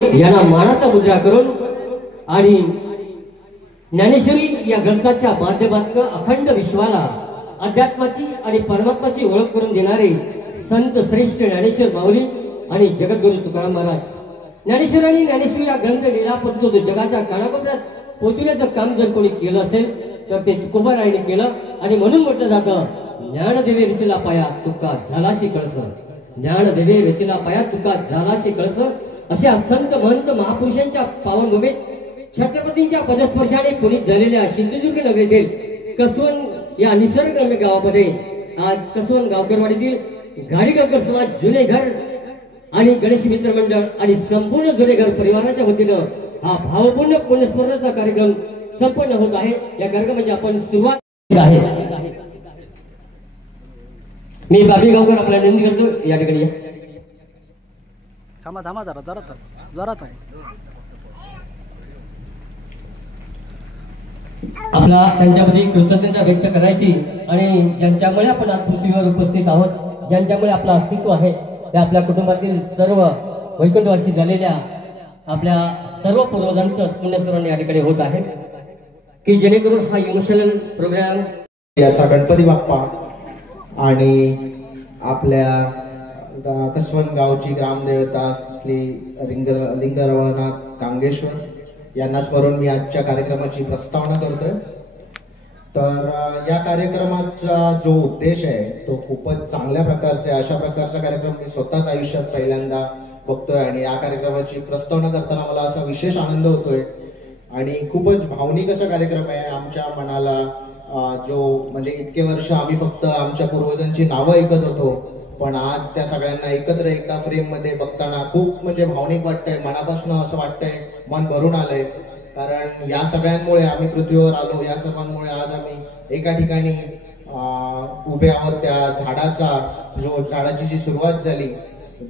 यांना मानाचा मुद्रा करून आणि ज्ञानेश्वरी या ग्रंथाच्या माध्यमातून अखंड विश्वाला अध्यात्माची आणि परमात्माची ओळख करून देणारे संत श्रेष्ठ ज्ञानेश्वर माऊली आणि जगद्गुरु तुकाराम महाराज. ज्ञानेश्वर आणि ज्ञानेश्वरी हा ग्रंथ लिहिला, पण तो जगाच्या कानाकोपऱ्यात पोहोचण्याचं काम जर कोणी केलं असेल तर ते तुकोबारायांनी केलं. आणि म्हणून म्हटलं जातं, ज्ञानदेवे रचिला पाया तुका झालाशी कळस, ज्ञानदेवे रचिला पाया तुका झालाशी कळस. अशा संत महंत महापुरुषांच्या पावनभूमीत छत्रपतींच्या पदस्पर्शाने पुनीत झालेल्या सिंधुदुर्ग नगरीतील कसवन या निसर्गरम्य गावामध्ये आज कसवन गावकरवाडीतील गाडीगावकर समाज जुने घर आणि गणेश मित्र मंडळ आणि संपूर्ण जुने घर परिवाराच्या वतीनं हा भावपूर्ण पुण्यस्मरणाचा कार्यक्रम संपन्न होत आहे. या कार्यक्रमाची आपण सुरुवात आहे. मी बाबी गावकर आपला विनंती करतो या ठिकाणी थांबा थांबा जरा आपला त्यांच्यामध्ये कृतज्ञता व्यक्त करायची आणि ज्यांच्यामुळे आपण आज पृथ्वीवर उपस्थित आहोत, ज्यांच्यामुळे आपलं अस्तित्व आहे, त्या आपल्या कुटुंबातील सर्व वैकुंठवासी झालेल्या आपल्या सर्व पूर्वजांचं पुण्यस्मरण या ठिकाणी होत आहे की जेणेकरून हा इमोशनल प्रोग्राम असा गणपती बाप्पा आणि आपल्या कसवन गावची ग्रामदेवता श्री लिंगरवनाथ कांगेश्वर यांना स्मरून मी आजच्या कार्यक्रमाची प्रस्तावना करतोय. तर या कार्यक्रमाचा जो उद्देश आहे तो खूपच चांगल्या प्रकारचा आहे. अशा प्रकारचा कार्यक्रम मी स्वतःच आयुष्यात पहिल्यांदा बघतोय आणि या कार्यक्रमाची प्रस्तावना करताना मला असा विशेष आनंद होतोय आणि खूपच भावनिक असा कार्यक्रम आहे. आमच्या मनाला जो म्हणजे इतके वर्ष आम्ही फक्त आमच्या पूर्वजांची नावं ऐकत होतो, पण आज त्या सगळ्यांना एकत्र एका फ्रेम मध्ये बघताना खूप म्हणजे भावनिक वाटतंय. मनापासून असं वाटतंय, मन भरून आलंय. कारण या सगळ्यांमुळे आम्ही पृथ्वीवर आलो, या सर्वांमुळे आज आम्ही एका ठिकाणी उभे आहोत. त्या झाडाची जी सुरुवात झाली,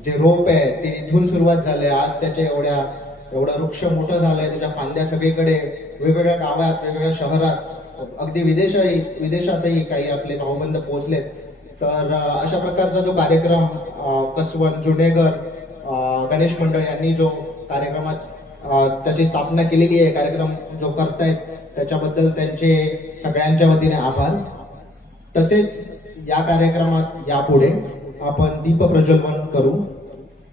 जे रोप आहे ते इथून सुरुवात झाले, आज त्याचे एवढा वृक्ष मोठं झालाय, त्याच्या फांद्या सगळीकडे वेगवेगळ्या गावात, वेगवेगळ्या शहरात, अगदी विदेशातही काही आपले भाऊबंद पोहोचलेत. तर अशा प्रकारचा जो कार्यक्रम कसवन जुनेगर गणेश मंडळ यांनी जो कार्यक्रमात त्याची स्थापना केलेली आहे, कार्यक्रम जो करतायत त्याच्याबद्दल त्यांचे सगळ्यांच्या वतीने आभार. तसेच या कार्यक्रमात यापुढे आपण दीप प्रज्वलन करू,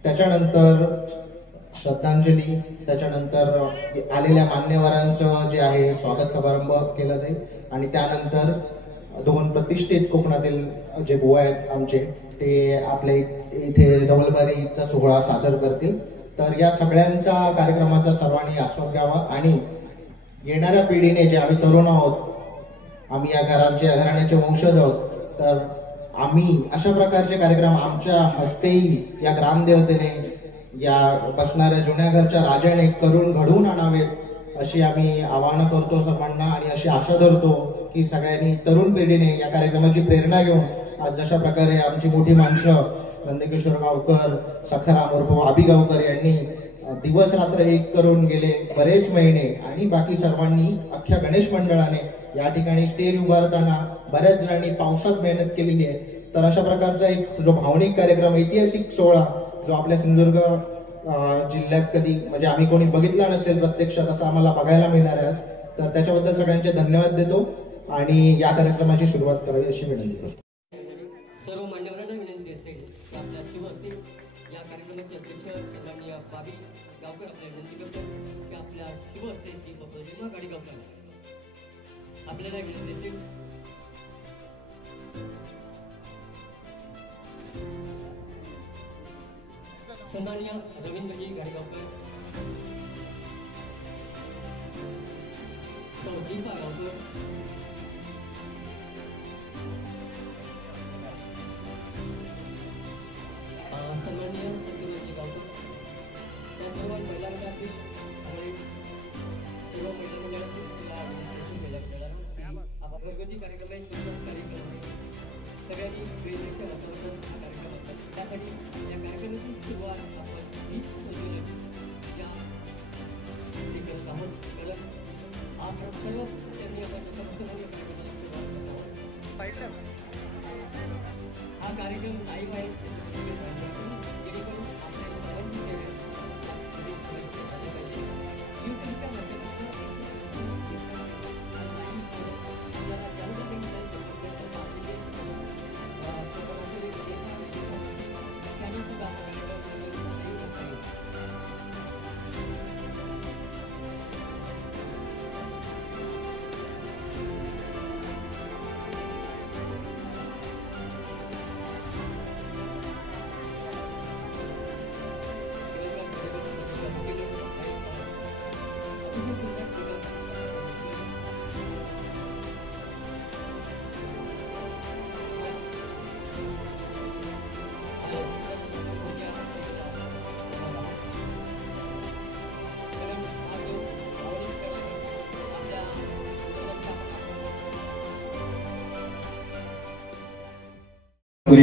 त्याच्यानंतर श्रद्धांजली, त्याच्यानंतर आलेल्या मान्यवरांचं जे आहे स्वागत समारंभ केला जाईल आणि त्यानंतर 2 प्रतिष्ठित कोकणातील जे बुवा आहेत आमचे ते आपल्या इथे डबलबारीचा सोहळा साजरा करतील. तर या सगळ्यांचा कार्यक्रमाचा सर्वांनी आस्वाद घ्यावा आणि येणाऱ्या पिढीने, जे आम्ही तरुण आहोत, आम्ही या घराण्याचे वंशज आहोत, तर आम्ही अशा प्रकारचे कार्यक्रम आमच्या हस्तेही या ग्रामदेवतेने, या बसणाऱ्या जुन्या घरच्या राजाने घडवून आणावेत अशी आम्ही आवाहन करतो सर्वांना आणि अशी आशा धरतो की सगळ्यांनी तरुण पिढीने या कार्यक्रमाची प्रेरणा घेऊन आज जशा प्रकारे आमची मोठी माणसं नंदकिशोर गावकर, सखाराम उर्फ आबी गावकर यांनी दिवस रात्र एक करून गेले बरेच महिने आणि बाकी सर्वांनी, अख्ख्या गणेश मंडळाने या ठिकाणी स्टेज उभारताना बऱ्याच जणांनी पावसात मेहनत केलेली आहे. तर अशा प्रकारचा एक जो भावनिक कार्यक्रम, ऐतिहासिक सोहळा जो आपल्या सिंधुदुर्ग जिल्ह्यात कधी म्हणजे आम्ही कोणी बघितला नसेल प्रत्यक्षात, असं आम्हाला बघायला मिळणार आहे. तर त्याच्याबद्दल सगळ्यांचे धन्यवाद देतो आणि या कार्यक्रमाची सुरुवात करावी अशी विनंती करतो. सर्व मान्यवरांना विनंती असेल आपल्या शुभ हस्ते या कार्यक्रमाचे अध्यक्ष सन्माननीय बाबी गावकर आपल्या विनंती करतो की आपल्या शुभ हस्ते दीप प्रज्वलन गाडी गावकर आपल्याला विनंती असेल. सन्माननीय रवींद्रजी गाडीगावकर, दीपा गावकर, सन्माननीय संतोषजी गावकर, या सर्व महिलांसाठी सर्व महिला मंडळाची आपण घरगुती कार्यक्रम आहे, सगळ्यांनी वेगवेगळ्या वातावरणात हा कार्यक्रम असतात. त्यासाठी या कार्यक्रमाची सुरुवात आपण दीप प्रज्वलन या करत आहोत. कारण आपण सर्व त्यांनी हा कार्यक्रम लाईव्ह आहे, जेणेकरून आपल्या सर्वांची पुरी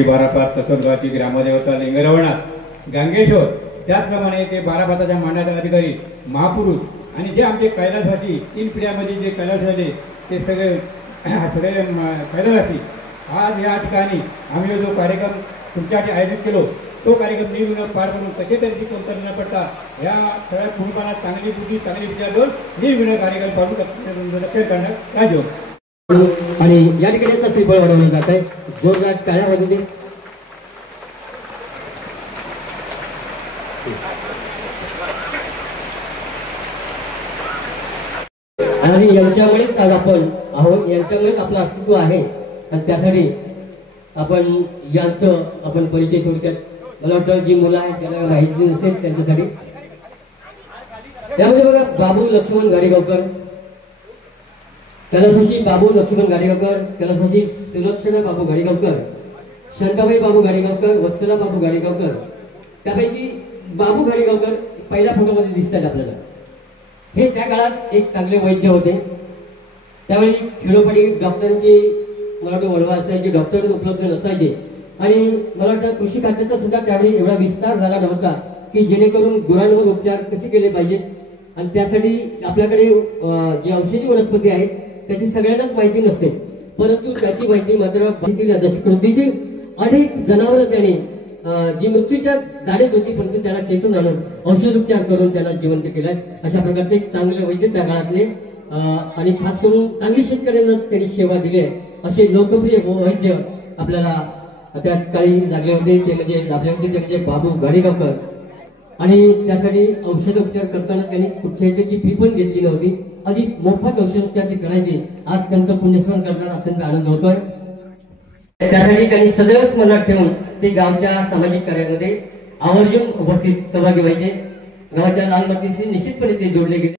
बारापात कसोदगावची ग्रामदेवता लिंगरवणात गांगेश्वर, त्याचप्रमाणे ते बारापाताच्या मांडण्याचा अधिकारी महापुरुष आणि जे आमचे कैलासवासी 3 पिढ्यामध्ये जे कैलास झाले ते सगळे कैलासवासी आज या ठिकाणी आम्ही जो कार्यक्रम तुमच्यासाठी आयोजित केलो तो कार्यक्रम निर्विघ्न पार पडून कसे त्यांची कोणतं न पडता या सगळ्या कुटुंबांना चांगली बुद्धी चांगली विचार देऊन निर्विघ्न कार्यक्रम पाडून लक्ष करण्यात राजो. आणि या ठिकाणी आता श्रीफळ वाढवलं जात आहे. जोरदार टाळ्या वाजू दे. आणि यांच्यामुळेच आज आपण आहोत, यांच्यामुळेच आपलं अस्तित्व आहे आणि त्यासाठी आपण यांचं आपण परिचय थोडक्यात, मला वाटतं जी मुलं आहेत त्यांना माहिती नसेल त्यांच्यासाठी. त्यामध्ये बघा बाबू लक्ष्मण गाडेगावकर, कैलासवासी बाबू लक्ष्मण गाडेगावकर, कैलासवासी सुलक्षणा बाबू गाडेगावकर, शांताबाई बाबू गाडेगावकर, वत्सला बाबू गाडेगावकर. त्यापैकी बाबू गाडेगावकर पहिल्या फोटोमध्ये दिसतात आपल्याला. हे त्या काळात एक चांगले वैद्य होते. त्यावेळी खेडोपाडी डॉक्टरांची मला वाटतं वळवा असायची, डॉक्टर उपलब्ध नसायचे आणि मला वाटतं कृषी खात्याचा सुद्धा त्यावेळी एवढा विस्तार झाला नव्हता की जेणेकरून गुरांवर उपचार कसे केले पाहिजे. आणि त्यासाठी आपल्याकडे जी औषधी वनस्पती आहेत त्याची सगळ्यांनाच माहिती नसते, परंतु त्याची माहिती मात्र कृतीची अनेक जनावरं त्याने जी मृत्यूच्या दारेत होती परंतु त्याला चेतून आणून औषधोपचार करून त्याला जिवंत केलाय. अशा प्रकारचे चांगले वैद्य त्या काळातले आणि खास करून चांगली शेतकऱ्यांना त्यांनी सेवा दिली आहे असे लोकप्रिय वैद्य आपल्याला त्या काळी लागले होते. ते म्हणजे लागले होते ते म्हणजे बाबू गाडेगावकर. आणि त्यासाठी औषधोपचार करताना त्यांनी कुठच्याही त्याची फी पण घेतली नव्हती. अधिक मोफत औषधोपचार ते करायचे. आज त्यांचं पुण्यस्मरण करताना अत्यंत आनंद होतोय. त्यासाठी त्यांनी सदैव मनात ठेवून ते गावच्या सामाजिक कार्यामध्ये आवर्जून उपस्थित सहभागी व्हायचे. गावाच्या लाल मातीशी निश्चितपणे ते जोडले गेले.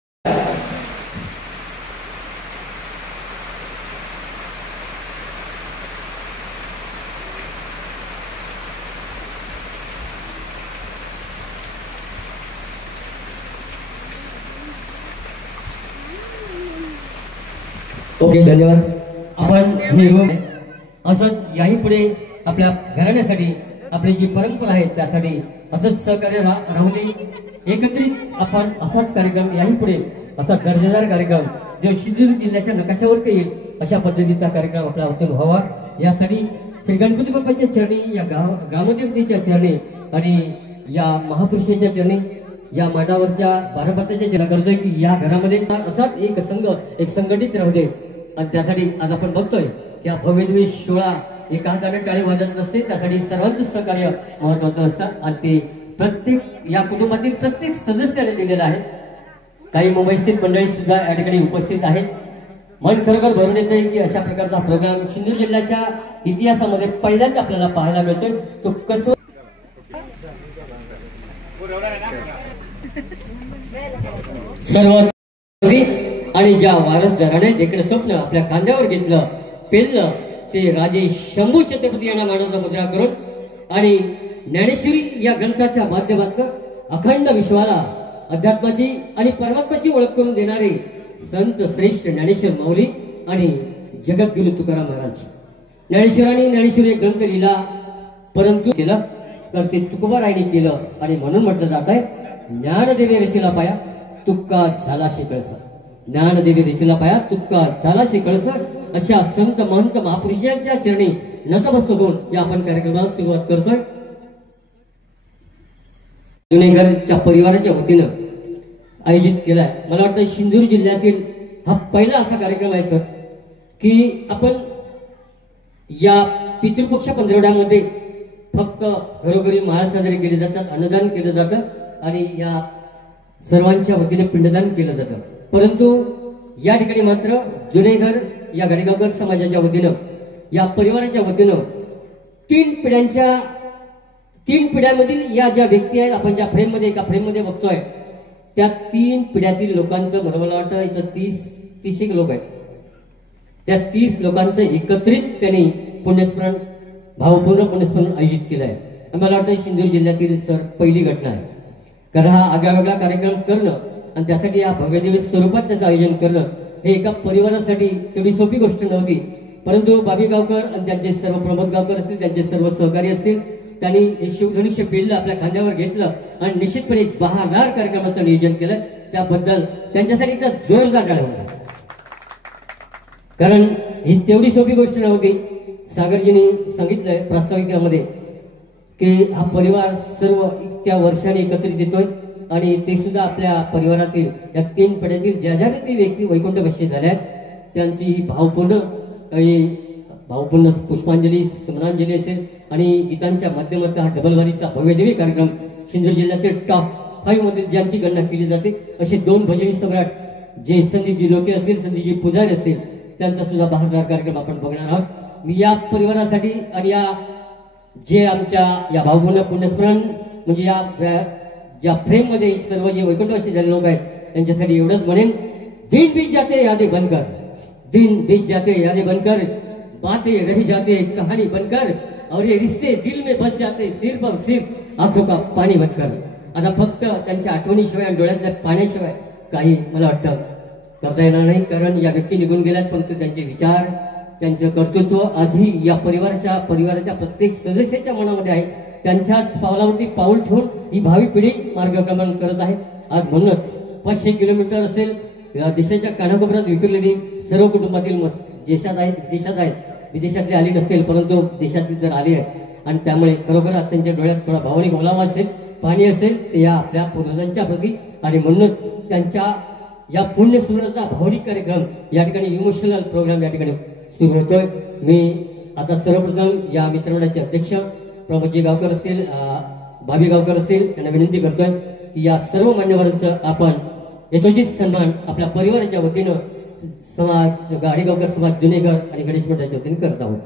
ओके, धन्यवाद. आपण हे असंच याही पुढे आपल्या घराण्यासाठी आपली जी परंपरा आहे त्यासाठी असंच सहकार्य राहू दे. एकत्रित आपण असाच कार्यक्रम याही पुढे असा दर्जेदार कार्यक्रम जो सिंधुदुर्ग जिल्ह्याच्या नकाशावरती येईल अशा पद्धतीचा कार्यक्रम आपला होतो व्हावा यासाठी श्री गणपती बाप्पाच्या चरणी, या ग्रामदेवतेच्या चरणी आणि या महापुरुषांच्या चरणी, या मांडावरच्या बारापाताच्या चरणी करतोय की या घरामध्ये असाच एक संघ एक संघटित राहू दे. आणि त्यासाठी आज आपण बघतोय या भव्यदिव्य सोहळा एका हाताने टाळी वाजत नसते, त्यासाठी सर्वांचं सहकार्य महत्वाचं असतं आणि ते प्रत्येक या कुटुंबातील प्रत्येक सदस्याने दिलेलं आहे. काही मुंबईस्थित मंडळी सुद्धा या ठिकाणी उपस्थित आहेत. मन खरोखर भरून येतंय की अशा प्रकारचा प्रोग्राम सिंधुदुर्ग जिल्ह्याच्या इतिहासामध्ये पहिल्यांदा आपल्याला पाहायला मिळतोय. तो कसं सर्व आणि ज्या वारसदाराने जिकडे स्वप्न आपल्या खांद्यावर घेतलं पेललं ते राजे शंभू छत्रपती यांना मानाचा मुद्रा करून आणि ज्ञानेश्वरी या ग्रंथाच्या माध्यमातून अखंड विश्वाला अध्यात्माची आणि परमात्माची ओळख करून देणारे संत श्रेष्ठ ज्ञानेश्वर माऊली आणि जगद्गुरु तुकाराम महाराज. ज्ञानेश्वरांनी ज्ञानेश्वरी ग्रंथ लिहिला परंतु केलं तर ते तुकोबारायांनी केलं आणि म्हणून म्हटलं जात आहे ज्ञानदेवे रचिला पाया तुक्का झाला शिकळस. ज्ञानदेवी रचिला पाया तुक्का झाला शिकळस. अशा संत महंत महापुरुषांच्या चरणी नतमस्तक होऊन या आपण कार्यक्रमाला सुरुवात करतोय. जुनेघरच्या परिवाराच्या वतीनं आयोजित केलाय. मला वाटतं सिंधुदुर्ग जिल्ह्यातील हा पहिला असा कार्यक्रम आहे सर की आपण या पितृपक्ष पंधरवड्यामध्ये फक्त घरोघरी महाळ साजरे केले जातात, अन्नदान केलं जातं आणि या सर्वांच्या वतीने पिंडदान केलं जातं. परंतु या ठिकाणी मात्र जुनेघर या गाडेगावकर समाजाच्या वतीनं या परिवाराच्या वतीनं तीन पिढ्यांमधील या ज्या व्यक्ती आहेत आपण ज्या फ्रेममध्ये एका फ्रेममध्ये बघतोय त्या 3 पिढ्यातील लोकांचं मला वाटतं इथं 30 एक लोक आहेत, त्या 30 लोकांचं एकत्रित त्यांनी पुण्यस्मरण, भावपूर्ण पुण्यस्मरण आयोजित केलं आहे. मला वाटतं सिंधुदुर्ग जिल्ह्यातील सर पहिली घटना आहे. कारण हा आगळावेगळा कार्यक्रम करणं आणि त्यासाठी या भव्यदिव्य स्वरूपात त्याचं आयोजन करणं हे एका परिवारासाठी तेवढी सोपी गोष्ट नव्हती. परंतु बाबी गावकर आणि त्यांचे सर्व प्रमोद गावकर असतील, त्यांचे सर्व सहकारी असतील, त्यांनी हे शिवधनुष्य पेललं, आपल्या खांद्यावर घेतलं आणि निश्चितपणे एक बहारदार कार्यक्रमाचं नियोजन केलं. त्याबद्दल त्यांच्यासाठी तर जोरदार टाळ्या होत्या. कारण ही तेवढी सोपी गोष्ट नव्हती. सागरजींनी सांगितलंय प्रास्ताविकामध्ये की हा परिवार सर्व त्या वर्षाने एकत्रित येतोय आणि ते सुद्धा आपल्या परिवारातील या 3 पिढ्यातील ज्या ज्या व्यक्ती वैकुंठवासी झाल्या त्यांची भावपूर्ण पुष्पांजली, सुमनांजली असेल आणि गीतांच्या माध्यमातून हा डबलवारीचा भव्यदिव्य कार्यक्रम सिंधुदुर्ग जिल्ह्यातील टॉप 5 मध्ये ज्यांची गणना केली जाते असे 2 भजनी सम्राट जे संदीपजी लोके असतील, संदीपजी पुजारी असतील, त्यांचा सुद्धा बहारदार कार्यक्रम आपण बघणार आहोत. मी या परिवारासाठी आणि या जे आमच्या या भावपूर्ण पुण्यस्मरण म्हणजे या ज्या फ्रेम मध्ये सर्व जे वैकुंठवासी झालेले लोक आहेत त्यांच्यासाठी एवढंच म्हणेन, दिन बीत जाते यादें बनकर, दिन बीत जाते यादें बनकर, बातें रह जाते कहानी बनकर, और ये रिश्ते दिल में बस जाते सिर्फ और सिर्फ आंखों का पानी बनकर. आता फक्त त्यांच्या आठवणीशिवाय आणि डोळ्यातल्या पाण्याशिवाय काही मला वाटतं करता येणार नाही. कारण या व्यक्ती निघून गेल्यात, परंतु त्यांचे विचार, त्यांचं कर्तृत्व आजही या परिवाराच्या प्रत्येक सदस्याच्या मनामध्ये आहे. त्यांच्याच पावलावरती पाऊल ठेवून ही भावी पिढी मार्गक्रमण करत आहे. आज म्हणूनच 500 किलोमीटर असेल, देशाच्या कानाकोपऱ्यात विखुरलेली सर्व कुटुंबातील देशात आहेत, विदेशातले आले नसतील परंतु देशातील जर आले आहेत आणि त्यामुळे खरोखर त्यांच्या डोळ्यात थोडा भावनिक ओलावा असेल, पाणी असेल ते या आपल्या पूर्वजांच्या प्रती आणि म्हणूनच त्यांच्या या पुण्यस्मरणाचा भावनिक कार्यक्रम या ठिकाणी इमोशनल प्रोग्राम या ठिकाणी सुरू होतोय. मी आता सर्वप्रथम या मित्रमंडळाचे अध्यक्ष प्रमोदजी गावकर असतील, बाबी गावकर असतील, त्यांना विनंती करतोय की या सर्व मान्यवरांचं आपण यथोचित सन्मान आपल्या परिवाराच्या वतीनं समाज गाडी गावकर समाज जुनेगर आणि गणेश मंडळाच्या वतीने करत आहोत.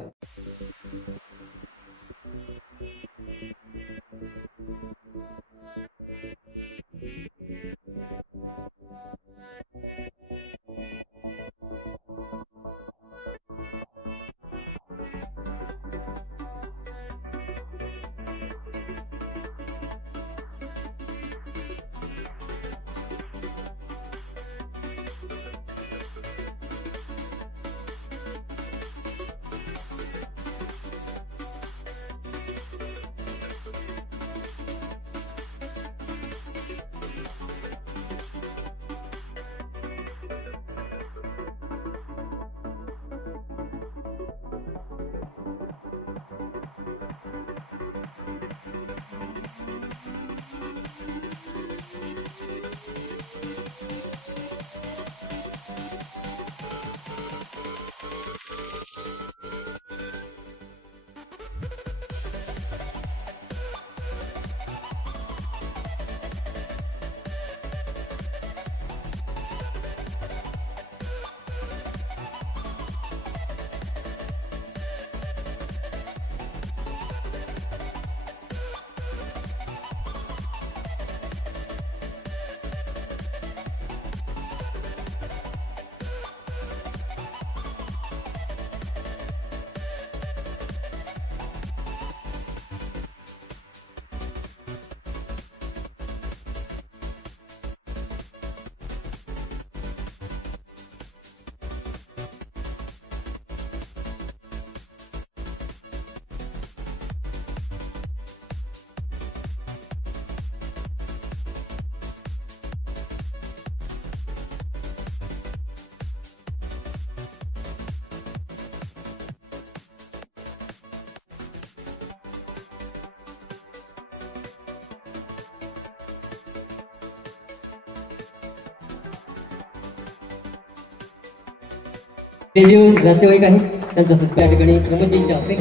रेडिओ नातेवाईक आहेत त्यांचा सत्कार या ठिकाणी प्रमोदजींच्या हस्ते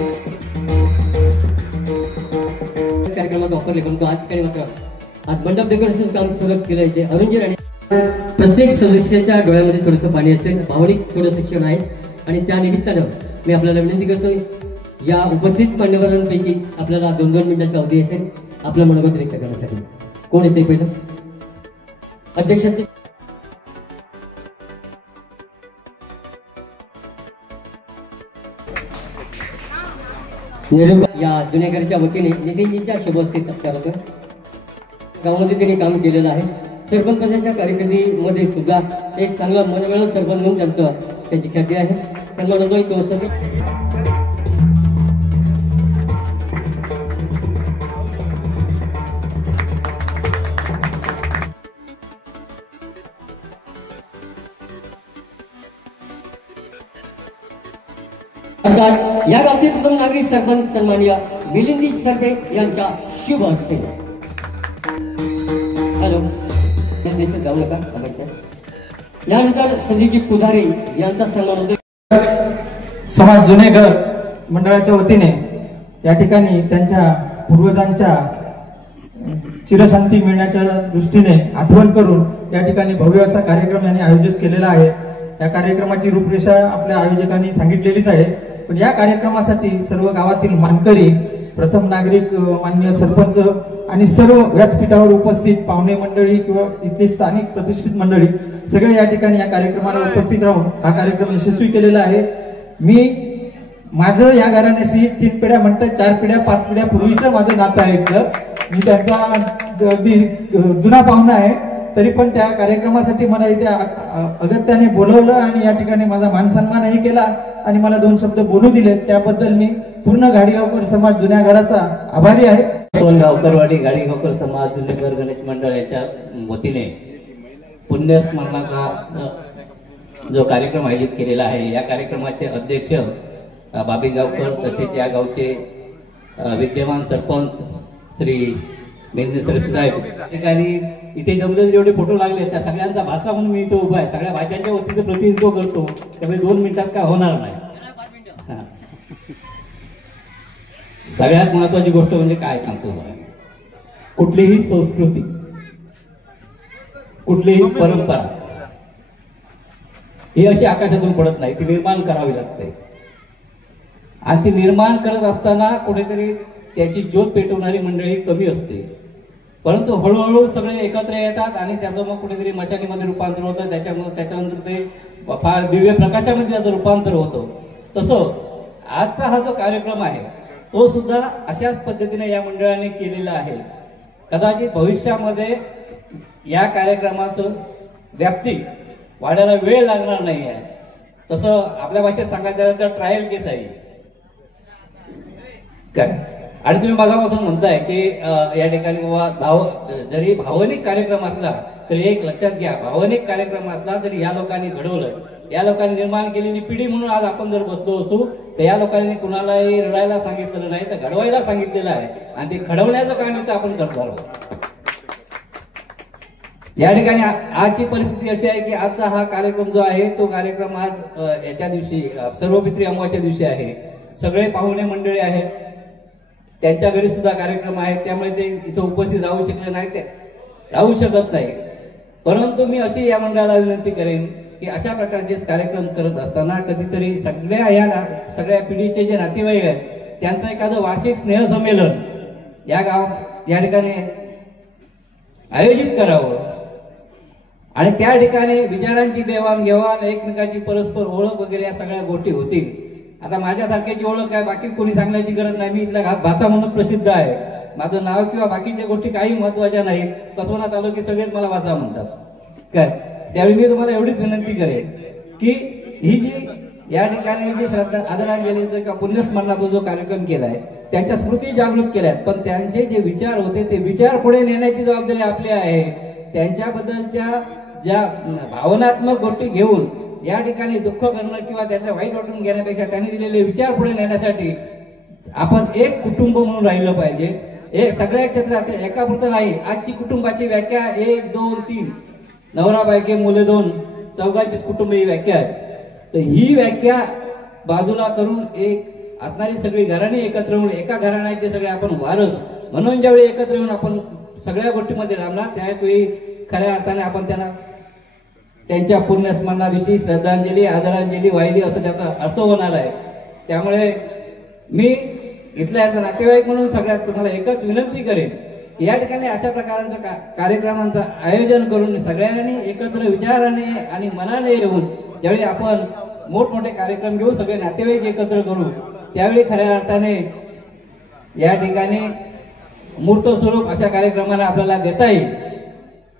कार्यक्रमात वापरले. परंतु आज ठिकाणी मात्र आज मंडप डेकोरेशन काम सुरू केलं. अरुणजी राणे प्रत्येक सदस्याच्या डोळ्यामध्ये थोडंसं पाणी असेल, भावनिक थोडंसं क्षण आहे आणि त्या निमित्तानं मी आपल्याला विनंती करतोय या उपस्थित मान्यवरांपैकी आपल्याला 2-2 मिनिटाचा अवधी असेल आपलं मनोगत व्यक्त करण्यासाठी. कोण येते पहिलं? अध्यक्षांचे या जुन्यागडच्या वतीने नितीनजींच्या शुभहस्ते सत्कार होतो. गावामध्ये त्यांनी काम केलेलं आहे. सरपंच पदाच्या कारकिर्दीमध्ये सुद्धा एक चांगला मनमिळावू सरपंच म्हणून त्यांची ख्याती आहे. चांगला नोंदणी तो या गावचे प्रथम नागरिक सरपंच सन्माननीय मिलिंदी सरपे यांच्या शुभ हस्ते. हॅलो जाऊ नका. यानंतर संदीपजी पुधारे यांचा सन्मान होतो. समाज जुनेघर मंडळाच्या वतीने या ठिकाणी त्यांच्या पूर्वजांच्या चिरशांती मिळण्याच्या दृष्टीने आठवण करून या ठिकाणी भव्य असा कार्यक्रम यांनी आयोजित केलेला आहे. या कार्यक्रमाची रूपरेषा आपल्या आयोजकांनी सांगितलेलीच आहे. पण या कार्यक्रमासाठी सर्व गावातील मानकरी, प्रथम नागरिक, माननीय सरपंच आणि सर्व व्यासपीठावर उपस्थित पाहुणे मंडळी किंवा इथली स्थानिक प्रतिष्ठित मंडळी सगळे या ठिकाणी या कार्यक्रमाला उपस्थित राहून हा कार्यक्रम यशस्वी केलेला आहे. मी माझं या घराण्याशी 3 पिढ्या म्हणतात, 4 पिढ्या 5 पिढ्या पूर्वीचं माझं नातं आहे. मी त्यांचा अगदी जुना पाहुणा आहे. तरी पण त्या कार्यक्रमासाठी मला इथे अगत्याने बोलवलं आणि या ठिकाणी माझा मान सन्मानही केला आणि मला 2 शब्द बोलू दिले. त्याबद्दल मी पूर्ण गाडीगावकर समाज जुन्या घराचा आभारी आहे. गावकरवाडी गाडीगावकर समाज जुनेघर गणेश मंडळ याच्या वतीने पुण्यस्मरणाचा जो कार्यक्रम आयोजित केलेला आहे, या कार्यक्रमाचे अध्यक्ष बाबी गावकर, तसेच या गावचे विद्यमान सरपंच श्री मिलिंदी सरपे साहेब. ठिकाणी इथे जमलेले जेवढे फोटो लागले त्या सगळ्यांचा भाचा म्हणून मी इथे उभा आहे. सगळ्या भाच्याच्या वतीचं प्रतिनिधित्व करतो. त्यामुळे 2 मिनिटात काय होणार नाही. सगळ्यात महत्वाची गोष्ट म्हणजे काय सांगतो, कुठलीही संस्कृती, कुठलीही परंपरा ही अशी आकाशातून पडत नाही. ती निर्माण करावी लागते. आणि ती निर्माण करत असताना कुठेतरी त्याची ज्योत पेटवणारी मंडळी कमी असते. परंतु हळूहळू सगळे एकत्र येतात आणि त्याचं मग कुठेतरी मशालीमध्ये रूपांतर होतं. त्याच्यानंतर ते फार दिव्य प्रकाशामध्ये त्याचं रूपांतर होतं. तसं आजचा हा जो कार्यक्रम आहे तो सुद्धा अशाच पद्धतीने या मंडळाने केलेला आहे. कदाचित भविष्यामध्ये या कार्यक्रमाचं व्याप्ती वाढायला वेळ लागणार नाही आहे. तसं आपल्या भाषेत सांगायचं तर ट्रायल केस आहे काय. आणि तुम्ही मागापासून म्हणताय की या ठिकाणी जरी भावनिक कार्यक्रम असला तरी एक लक्षात घ्या, भावनिक कार्यक्रम असला तरी या लोकांनी घडवलं, या लोकांनी निर्माण केलेली पिढी म्हणून आज आपण जर बसलो असू तर या लोकांनी कुणालाही रडायला सांगितलेलं नाही, तर घडवायला सांगितलेलं आहे. आणि ते घडवण्याचं काम इथं आपण करतो आहोत. या ठिकाणी आजची परिस्थिती अशी आहे की आजचा हा कार्यक्रम जो आहे तो कार्यक्रम आज याच्या दिवशी सर्वपित्री अमावास्या दिवशी आहे. सगळे पाहुणे मंडळी आहेत, त्यांच्या घरी सुद्धा कार्यक्रम आहेत. त्यामुळे ते इथं उपस्थित राहू शकले नाही, ते राहू शकत नाही. परंतु मी अशी या मंडळाला विनंती करेन की अशा प्रकारचे कार्यक्रम करत असताना कधीतरी सगळ्या पिढीचे जे नातेवाईक आहेत त्यांचं एखादं वार्षिक स्नेहसंमेलन या ठिकाणी आयोजित करावं आणि त्या ठिकाणी विचारांची देवाणघेवाण, एकमेकांची परस्पर ओळख वगैरे या सगळ्या गोष्टी होतील. आता माझ्यासारख्याची ओळख काय बाकी कोणी सांगण्याची गरज नाही. मी इथला भाचा म्हणून प्रसिद्ध आहे. माझं नाव किंवा बाकीच्या गोष्टी काही महत्वाच्या नाहीत. कसवनात आलो की सगळेच मला वाचा म्हणतात काय. त्यावेळी मी तुम्हाला एवढीच विनंती करेन की ही जी या ठिकाणी जी श्रद्धा आदरांजलीचा किंवा पुण्यस्मरणाचा जो कार्यक्रम केलाय त्यांच्या स्मृती जागृत केल्यात, पण त्यांचे जे विचार होते ते विचार पुढे नेण्याची जबाबदारी आपली आहे. त्यांच्याबद्दलच्या ज्या भावनात्मक गोष्टी घेऊन या ठिकाणी दुःख करणं किंवा त्याचं वाईट वाटून घेण्यापेक्षा त्यांनी दिलेले विचार पुढे नेण्यासाठी आपण एक कुटुंब म्हणून राहिलं पाहिजे. सगळ्या क्षेत्रात एकापुरतं नाही. आजची कुटुंबाची व्याख्या 1, 2, 3 नवरा बायके मुले 2 चौघांचीच कुटुंब ही व्याख्या आहे. तर ही व्याख्या बाजूला करून एक असणारी सगळी घराणी एकत्र येऊन एका घराण्याचे सगळे आपण वारस म्हणून ज्यावेळी एकत्र येऊन आपण सगळ्या गोष्टीमध्ये राहणार त्यावेळी खऱ्या अर्थाने आपण त्यांच्या पुण्यस्मरणाविषयी श्रद्धांजली आदरांजली वाहिली असं त्याचा अर्थ होणार आहे. त्यामुळे मी इथल्या याचा नातेवाईक म्हणून सगळ्यात तुम्हाला एकच विनंती करेन या ठिकाणी अशा प्रकारच्या कार्यक्रमांचं आयोजन करून सगळ्यांनी एकत्र विचाराने आणि मनाने येऊन ज्यावेळी आपण मोठमोठे कार्यक्रम घेऊ, सगळे नातेवाईक एकत्र करू, त्यावेळी खऱ्या अर्थाने या ठिकाणी मूर्त स्वरूप अशा कार्यक्रमाला आपल्याला देता येईल.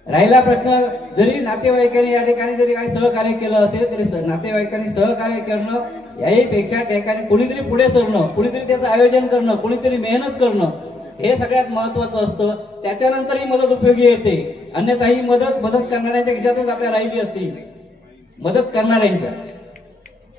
राहिला प्रश्न, जरी नातेवाईकांनी या ठिकाणी जरी काही सहकार्य केलं असेल तरी नातेवाईकांनी सहकार्य करणं याहीपेक्षा त्या ठिकाणी कुणीतरी पुढे सरणं, कुणीतरी त्याचं आयोजन करणं, कुणीतरी मेहनत करणं हे सगळ्यात महत्वाचं असतं. त्याच्यानंतर ही मदत उपयोगी येते. अन्यथा ही मदत करणाऱ्यांच्या खिशातच आपल्या राहिली असती, मदत करणाऱ्यांच्या.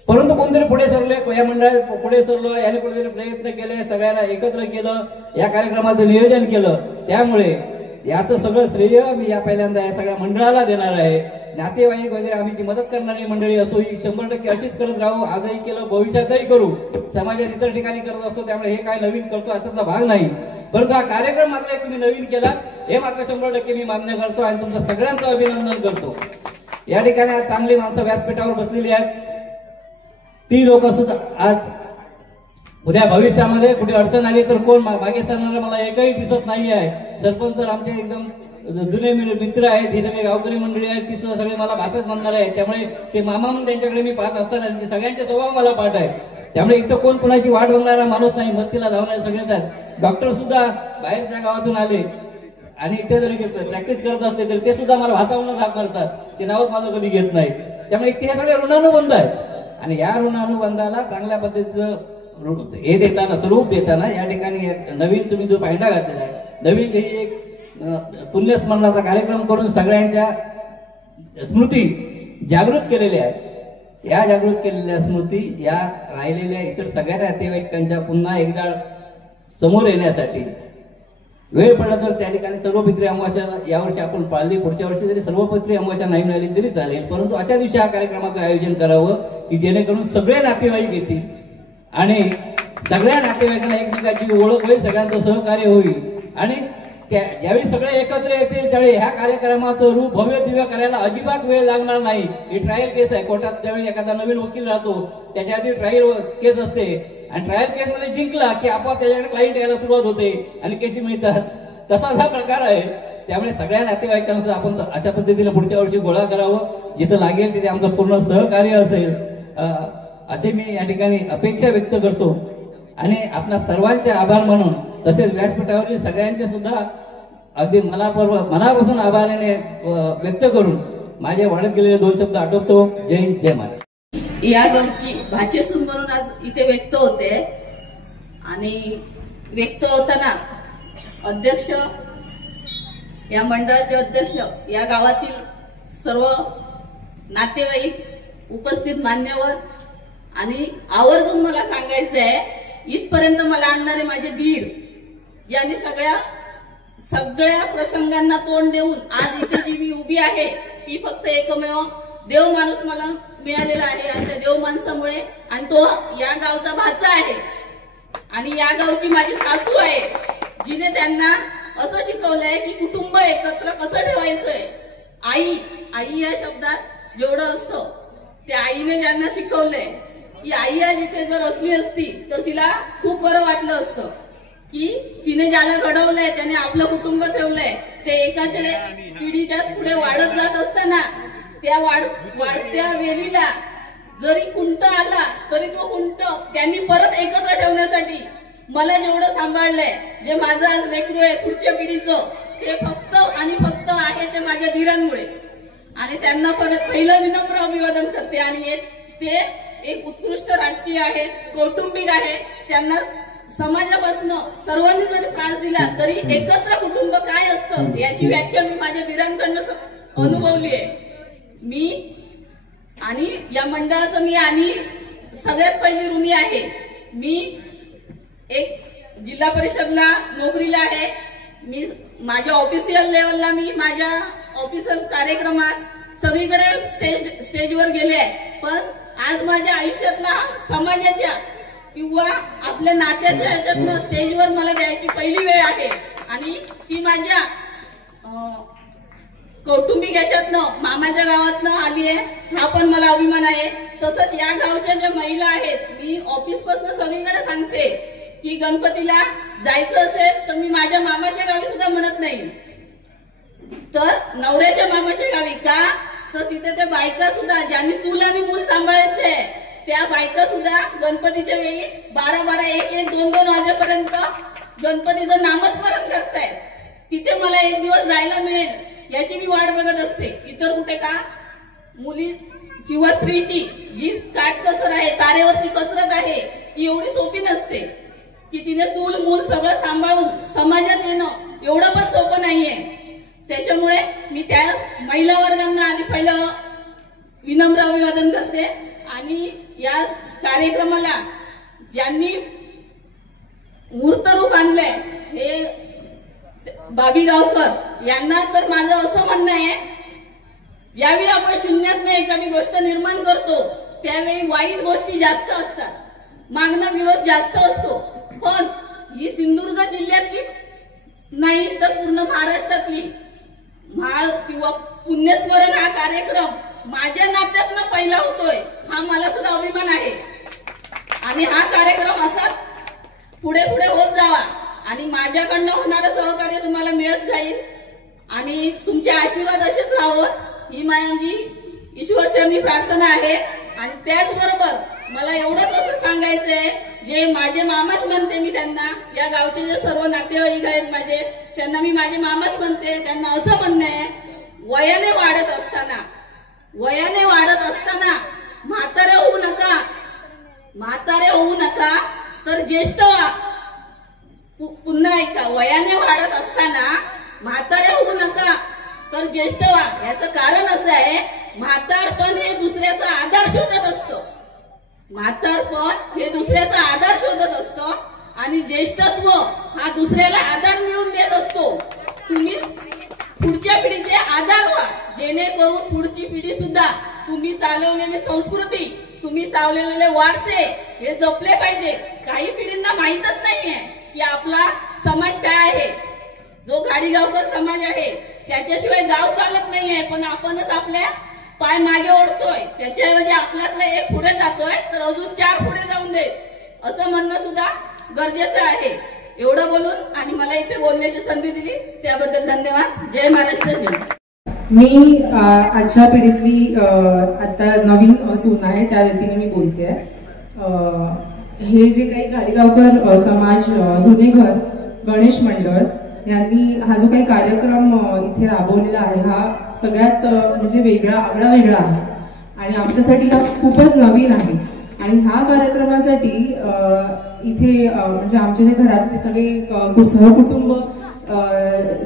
परंतु कोणतरी पुढे सरले, या मंडळात पुढे सरलो, याने कुठेतरी प्रयत्न केले, सगळ्यांना एकत्र केलं, या कार्यक्रमाचं नियोजन केलं. त्यामुळे याचं सगळं श्रेय मी या पहिल्यांदा या सगळ्या मंडळाला देणार आहे. नातेवाईक वगैरे आम्ही जी मदत करणारी मंडळी असो ही 100% अशीच करत राहू. आजही केलं, भविष्यातही करू. समाजात इतर ठिकाणी करत असतो, त्यामुळे हे काय नवीन करतो असाचा भाग नाही. परंतु हा कार्यक्रम मात्र तुम्ही नवीन केला हे मात्र 100% मी मान्य करतो आणि तुमचं सगळ्यांचं अभिनंदन करतो. या ठिकाणी आज चांगली माणसं व्यासपीठावर बसलेली आहेत. ती लोक सुद्धा आज उद्या भविष्यामध्ये कुठे अडचण आली तर कोण मागे सरणार मला एकही दिसत नाही आहे. सरपंच तर आमचे एकदम जुने मित्र आहेत, ही सगळे गावकरी मंडळी आहेत, ती सुद्धा सगळे मला भातच म्हणणार आहे. त्यामुळे ते मामा म्हणून त्यांच्याकडे मी पाहत असताना सगळ्यांचे स्वभाव मला पाठ आहे. त्यामुळे इथं कोण कोणाची वाट बघणारा माणूस नाही, मदतीला धावणारे सगळेच आहेत. डॉक्टर सुद्धा बाहेरच्या गावातून आले आणि इथे जरी प्रॅक्टिस करत असते तरी ते सुद्धा मला भातावरूनच हाक मारतात, ते नावच माझं कधी घेत नाही. त्यामुळे इथे हे सगळे ऋणानुबंध आहेत आणि या ऋणानुबंधाला चांगल्या पद्धतीचं हे देताना, स्वरूप देताना या ठिकाणी नवीन तुम्ही जो पायंडा घातलेला आहे, नवीन ही एक पुण्यस्मरणाचा कार्यक्रम करून सगळ्यांच्या स्मृती जागृत केलेल्या आहेत. या जागृत केलेल्या स्मृती या राहिलेल्या इतर सगळ्या नातेवाईकांच्या पुन्हा एकदा समोर येण्यासाठी वेळ पडला तर त्या ठिकाणी सर्वपित्री अमावास्या यावर्षी आपण पाळली, पुढच्या वर्षी जरी सर्वपित्री अमावास्या नाही मिळाली तरी चालेल, परंतु अशा दिवशी हा कार्यक्रमाचं आयोजन करावं की जेणेकरून सगळे नातेवाईक येतील आणि सगळ्या नातेवाईकांना एकमेकांची ओळख होईल, सगळ्यांचं सहकार्य होईल आणि ज्यावेळी सगळे एकत्र येतील त्यावेळी ह्या कार्यक्रमाचं रूप भव्य दिव्य करायला अजिबात वेळ लागणार नाही. ही ट्रायल केस आहे. कोर्टात ज्यावेळी एखादा नवीन वकील राहतो त्याच्या आधी ट्रायल केस असते आणि ट्रायल केस मध्ये जिंकला की आपोआप त्याच्याकडे क्लायंट यायला सुरुवात होते आणि केसी मिळतात. तसाच हा प्रकार आहे. त्यामुळे सगळ्या नातेवाईकांचं आपण अशा पद्धतीने पुढच्या वर्षी गोळा करावं, जिथं लागेल तिथे आमचं पूर्ण सहकार्य असेल असे मी या ठिकाणी अपेक्षा व्यक्त करतो आणि आपल्या सर्वांचे आभार म्हणून तसेच व्यासपीठावरील सगळ्यांचे सुद्धा अगदी मनापासून आभाराने व्यक्त करून माझे वाढत गेलेले 2 शब्द आटोपतो. जय हिंद, जय महाराज. या गावची भाचेसून म्हणून आज इथे व्यक्त होते आणि व्यक्त होताना अध्यक्ष, या मंडळाचे अध्यक्ष, या गावातील सर्व नातेवाईक, उपस्थित मान्यवर आणि आवर्जून मला सांगायचं आहे, इथपर्यंत मला आणणारे माझे धीर, ज्यांनी सगळ्या प्रसंगांना तोंड देऊन आज इथे जी मी उभी आहे ती फक्त एकमेव देव माणूस मला मिळालेला आहे आणि त्या देव माणसामुळे, आणि तो या गावचा भाचा आहे आणि या गावची माझी सासू आहे, जिने त्यांना असं शिकवलंय की कुटुंब एकत्र कसं ठेवायचंय. आई या शब्दात जेवढं असतं त्या आईने ज्यांना शिकवलंय की आई आज इथे जर असली असती तर तिला खूप बरं वाटलं असतं की तिने ज्याला घडवलंय त्याने आपलं कुटुंब ठेवलंय. ते एकाच्या पिढीच्या पुढे वाढत जात असताना त्या वाढत्या वेलीला जरी खुंट आला तरी तो खुंट त्यांनी परत एकत्र ठेवण्यासाठी मला जेवढं सांभाळलंय, जे माझं आज लेकरू आहे पुढच्या पिढीचं, ते फक्त आणि फक्त आहे ते माझ्या धीरांमुळे. आणि त्यांना परत पहिलं विनम्र अभिवादन करते. आणि ते एक उत्कृष्ट राजकीय आहेत, कौटुंबिक आहे. त्यांना समाजापासून सर्वांनी जरी त्रास दिला तरी एकत्र कुटुंब काय असतं याची व्याख्या मी माझ्या धीरांकडनं अनुभवली आहे. मी आणि या मंडळाचं मी आणि सगळ्यात पहिली ऋणी आहे. मी एक जिल्हा परिषदला नोकरीला आहे. मी माझ्या ऑफिशियल लेवलला मी माझ्या ऑफिशियल कार्यक्रमात सगळीकडे स्टेजवर गेले आहे. पण आज माझ्या आयुष्यातला समाजाच्या किंवा आपल्या नात्याच्या ह्याच्यातनं स्टेजवर मला द्यायची पहिली वेळ आहे आणि ती माझ्या कौटुंबिक याच्यातनं मामाच्या गावातनं आली आहे. हा पण मला अभिमान आहे. तसंच या गावच्या ज्या महिला आहेत, मी ऑफिस पासून सगळीकडे सांगते की गणपतीला जायचं असेल तर मी माझ्या मामाच्या गावी सुद्धा म्हणत नाही, तर नवऱ्याच्या मामाच्या गावी. का तर तिथे त्या बायका सुद्धा ज्यांनी चूल आणि मूल सांभाळायचे त्या बायका सुद्धा गणपतीच्या वेळी 12-12, 1-1, 2-2 वाजेपर्यंत गणपतीचं नामस्मरण करतायत. तिथे मला एक दिवस जायला मिळेल याची मी वाट बघत असते. इतर कुठे का मुली किंवा स्त्रीची जी काटकसर आहे, तारेवरची कसरत आहे, ती एवढी सोपी नसते की तिने चूल मूल सगळं सांभाळून समाजात येणं एवढं पण सोपं नाहीये. त्याच्यामुळे मी त्या महिला वर्गांना आधी पहिलं विनम्र अभिवादन करते. आणि या कार्यक्रमाला ज्यांनी मूर्तरूप आणलंय हे बाबी गावकर यांना तर माझं असं म्हणणं आहे, ज्यावेळी आपण शून्यातनं एखादी गोष्ट निर्माण करतो त्यावेळी वाईट गोष्टी जास्त असतात, मागणं विरोध जास्त असतो. पण ही सिंधुदुर्ग जिल्ह्यातली नाही तर पूर्ण महाराष्ट्रातली किंवा पुण्यस्मरण हा कार्यक्रम माझ्या नात्यातनं पहिला होतोय, हा मला सुद्धा अभिमान आहे. आणि हा कार्यक्रम असाच पुढे पुढे होत जावा आणि माझ्याकडनं होणारं सहकार्य तुम्हाला मिळत जाईल आणि तुमचे आशीर्वाद असेच राहावं ही माझी ईश्वरचरणी प्रार्थना आहे. आणि त्याचबरोबर मला एवढंच असं सांगायचंय, जे माझे मामाच म्हणते मी त्यांना, या गावचे जे सर्व नातेवाईक आहेत माझे त्यांना मी माझे मामाच म्हणते. त्यांना असं म्हणणं आहे, वयाने वाढत असताना म्हातारे होऊ नका तर ज्येष्ठ व्हा. पुन्हा ऐका, वयाने वाढत असताना म्हातारे होऊ नका तर ज्येष्ठ व्हा. याचं कारण असं आहे, म्हातारपण हे दुसऱ्याचा आधार शोधत असतं आणि ज्येष्ठत्व हा दुसऱ्याला आधार मिळवून देत असतो. तुम्ही पुढच्या पिढीचे आधार व्हा, जेणेकरून पुढची पिढी सुद्धा तुम्ही चालवलेली संस्कृती, तुम्ही चालवलेले वारसे हे जपले पाहिजे. काही पिढींना माहीतच नाहीये की आपला समाज काय आहे. जो गाडीगावकर समाज आहे त्याच्याशिवाय गाव चालत नाहीये, पण आपणच आपल्या पाय मागे ओढतोय. त्याच्याऐवजी आपल्यातला एक पुढे जातोय तर अजून 4 पुढे जाऊन दे असं म्हणणं सुद्धा गरजेचं आहे. एवढं बोलून आणि मला इथे बोलण्याची संधी दिली त्याबद्दल धन्यवाद. जय महाराष्ट्र. जय. मी आजच्या पिढीतली आता नवीन सून आहे त्या व्यक्तीने मी बोलते. हे जे काही गाडीगावकर समाज जुने घर गणेश मंडळ यांनी हा जो काही कार्यक्रम इथे राबवलेला आहे हा सगळ्यात म्हणजे वेगळा आहे आणि आमच्यासाठी हा खूपच नवीन आहे. आणि ह्या कार्यक्रमासाठी इथे म्हणजे आमचे जे घरातले सगळे सहकुटुंब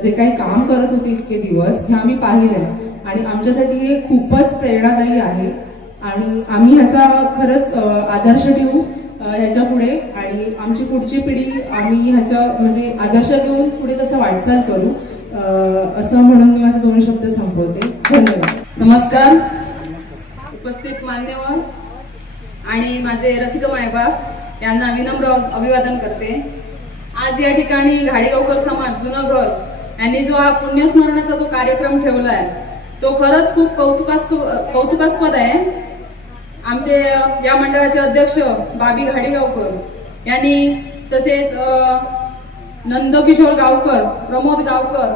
जे काही काम करत होते इतके दिवस हे आम्ही पाहिलंय आणि आमच्यासाठी हे खूपच प्रेरणादायी आहे आणि आम्ही ह्याचा खरंच आदर्श ठेवू ह्याच्या पुढे आणि आमची पुढची पिढी आम्ही ह्याच्या म्हणजे आदर्श घेऊन पुढे तसं वाटचाल करू असं म्हणून मी माझे 2 शब्द संपवते. धन्यवाद. नमस्कार उपस्थित मान्यवर आणि माझे रसिक मायबाप यांना विनम्र अभिवादन करते. आज या ठिकाणी गाडीगावकर समाज जुनं घर यांनी जो हा पुण्यस्मरणाचा जो कार्यक्रम ठेवलाय तो खरंच खूप कौतुकास्पद आहे. आमचे या मंडळाचे अध्यक्ष बाबी घाडीगावकर यांनी तसेच नंदकिशोर गावकर, प्रमोद गावकर,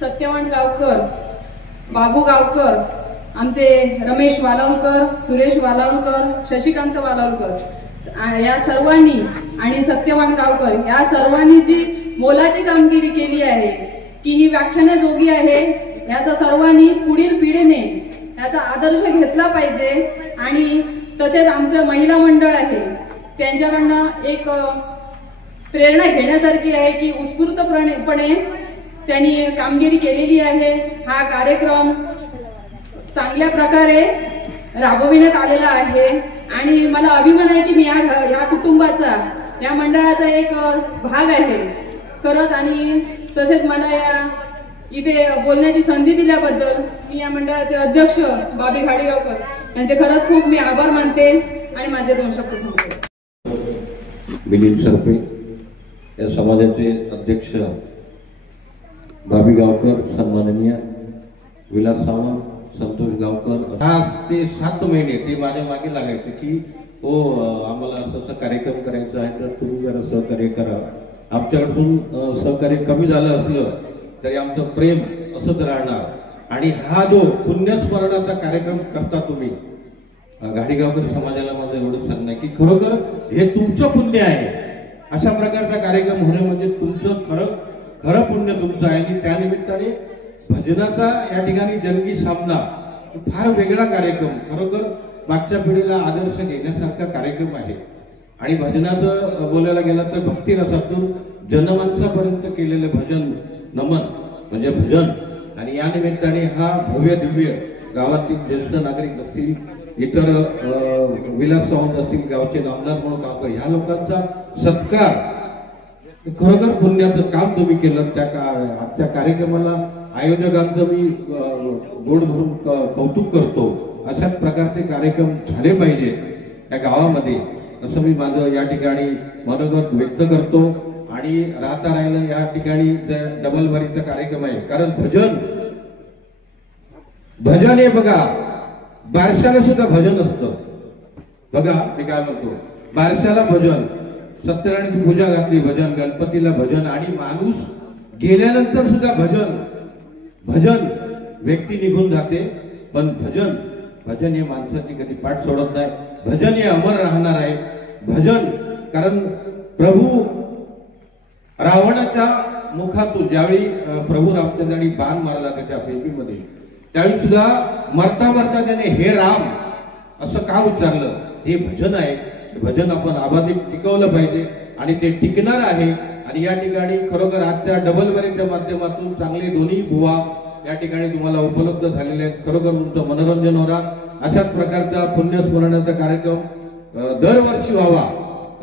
सत्यवान गावकर, बाबू गावकर, आमचे रमेश वालावलकर, सुरेश वालावलकर, शशिकांत वालावलकर या सर्वांनी आणि सत्यवान गावकर या सर्वांनी जी मोलाची कामगिरी केली आहे की ही व्याख्यानाजोगी आहे. याचा सर्वांनी पुढील पिढीने याचा आदर्श घेतला पाहिजे आणि तसेच आमचं महिला मंडळ आहे त्यांच्याकडनं एक प्रेरणा घेण्यासारखी आहे की उत्स्फूर्तपणे त्यांनी कामगिरी केलेली आहे. हा कार्यक्रम चांगल्या प्रकारे राबविण्यात आलेला आहे आणि मला अभिमान आहे की मी या कुटुंबाचा या मंडळाचा एक भाग आहे खरंच. आणि तसेच मला या इथे बोलण्याची संधी दिल्याबद्दल मी या मंडळाचे अध्यक्ष बाबी घाडीगावकर यांचे खरंच खूप मी आभार मानते आणि माझे 2 शब्द सांगते. मिलिंद सरपे या समाजाचे अध्यक्ष बाबी गावकर, सन्माननीय विलास सावंत, संतोष गावकर 5 ते 7 महिने ते माझ्या मागे लागायचे की हो आम्हाला असं कार्यक्रम करायचा आहे तर तुम्ही जरा सहकार्य करा. आमच्याकडून सहकार्य कमी झालं असलं तरी आमचं प्रेम असंच राहणार. आणि हा जो पुण्यस्मरणाचा कार्यक्रम करता तुम्ही घाडीगावकर समाजाला माझं एवढं सांगणं आहे की खरोखर हे तुमचं पुण्य आहे. अशा प्रकारचा कार्यक्रम होणे म्हणजे तुमचं खरं पुण्य तुमचं आहे. आणि त्यानिमित्ताने भजनाचा या ठिकाणी जंगी सामना फार वेगळा कार्यक्रम, खरोखर मागच्या पिढीला आदर्श घेण्यासारखा कार्यक्रम आहे. आणि भजनाचं बोलायला गेलं तर भक्तिरसातून जनमानसापर्यंत केलेलं भजन नमन म्हणजे भजन. आणि या निमित्ताने हा भव्य दिव्य गावातील ज्येष्ठ नागरिक असतील, इतर विलास सावंत असतील, गावचे नामदार म्हणून काम कर, ह्या लोकांचा सत्कार, खरोखर पुण्याचं काम तुम्ही केलं. त्या कार्यक्रमाला आयोजकांचं मी गोड भरून कौतुक करतो. अशाच प्रकारचे कार्यक्रम झाले पाहिजे त्या गावामध्ये, असं मी माझं या ठिकाणी मनोगत व्यक्त करतो. आणि राहता राहिलं या ठिकाणी डबलबारीचा कार्यक्रम आहे, कारण भजन हे बघा बारशाला सुद्धा भजन असतं. बघा मी काय म्हणतो, बारशाला भजन, सत्यनारायणची पूजा घातली भजन, गणपतीला भजन, आणि माणूस गेल्यानंतर सुद्धा भजन व्यक्ती निघून जाते, पण भजन हे माणसाची कधी पाठ सोडत नाही. भजन हे अमर राहणार आहे. भजन, कारण प्रभू रावणाच्या मुखातून ज्यावेळी प्रभू रामचंद्रांनी बाण मारला त्याच्या बेबीमध्ये, त्यावेळी सुद्धा मरता मरता त्याने हे राम असं का उच्चारलं? हे भजन आहे. भजन आपण आबादी टिकवलं पाहिजे आणि ते टिकणार आहे. आणि या ठिकाणी खरोखर आजच्या डबलबारीच्या माध्यमातून चांगले दोन्ही बुवा या ठिकाणी तुम्हाला उपलब्ध झालेले आहेत. खरोखर तुमचं मनोरंजन होणार. अशाच प्रकारचा पुण्यस्मरणाचा कार्यक्रम दरवर्षी व्हावा